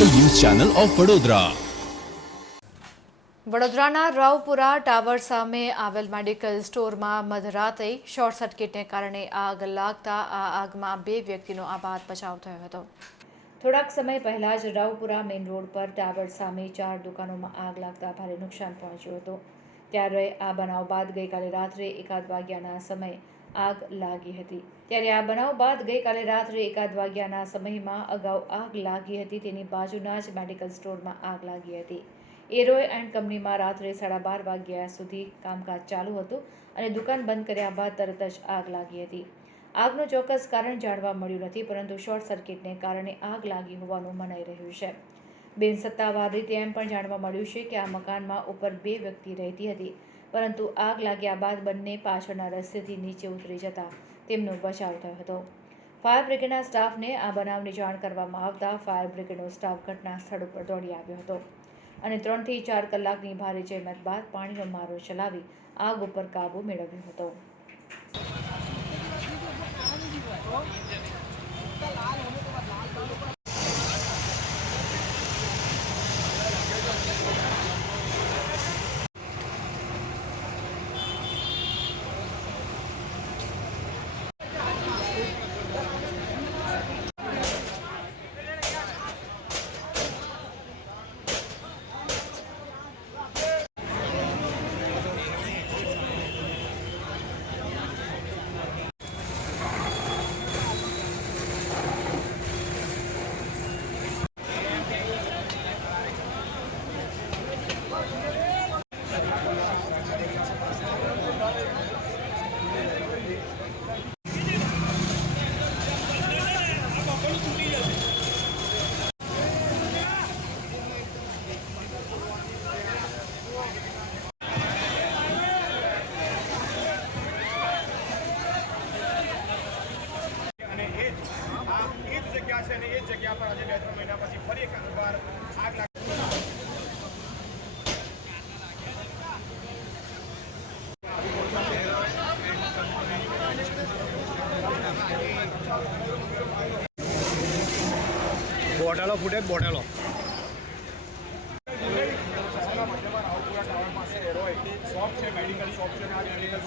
Channel of Vadodara. વડોદરાના Raopura tower સામે આવેલ મેડિકલ સ્ટોરમાં મધરાતે શોર્ટ સર્કિટને કારણે આગ લાગતા આ આગમાં બે વ્યક્તિનો આબાદ બચાવ થયો હતો. થોડાક સમય પહેલા જ રાવપુરા મેઇન રોડ પર ટાવર સામે ચાર દુકાનોમાં આગ લાગતા ભારે નુકસાન પહોંચ્યું હતું. ત્યારે આ બનાવ બાદ ગઈકાલે રાત્રે એકાદ વાગ્યાના સમયે આગ લાગી હતી. ત્યારે આ બનાવ બાદ ગઈકાલે રાત્રે એકાદ વાગ્યાના સમયમાં અગાઉ આગ લાગી હતી. તેની બાજુના જ મેડિકલ સ્ટોરમાં આગ લાગી હતી. એરોય એન્ડ કંપનીમાં રાત્રે સાડા બાર વાગ્યા સુધી કામકાજ ચાલુ હતું અને દુકાન બંધ કર્યા બાદ તરત જ આગ લાગી હતી. આગનું ચોક્કસ કારણ જાણવા મળ્યું નથી, પરંતુ શોર્ટ સર્કિટને કારણે આગ લાગી હોવાનું મનાઈ રહ્યું છે. બિનસત્તાવાર રીતે એમ પણ જાણવા મળ્યું છે કે આ મકાનમાં ઉપર બે વ્યક્તિ રહેતી હતી. પરંતુ આગ લાગ્યા બાદ બંને પાછળના રસ્તેથી નીચે ઉતરી જતા તેમનો બચાવ થયો હતો. ફાયર બ્રિગેડના સ્ટાફને આ બનાવની જાણ કરવામાં આવતા ફાયર બ્રિગેડનો સ્ટાફ ઘટના સ્થળ ઉપર દોડી આવ્યો હતો અને ત્રણથી ચાર કલાકની ભારે જહેમત બાદ પાણીનો મારો ચલાવી આગ ઉપર કાબૂ મેળવ્યો હતો. છે અને એ જગ્યા પર આજે બે ત્રણ મહિના પછી ફરી એક વાર આગ લાગી. બોટલો ફૂટે બોટલો? મધ્યમાં રાવપુરા ટાવર પાસે એરોય શોપ છે મેડિકલ શોપ છે મેડિકલ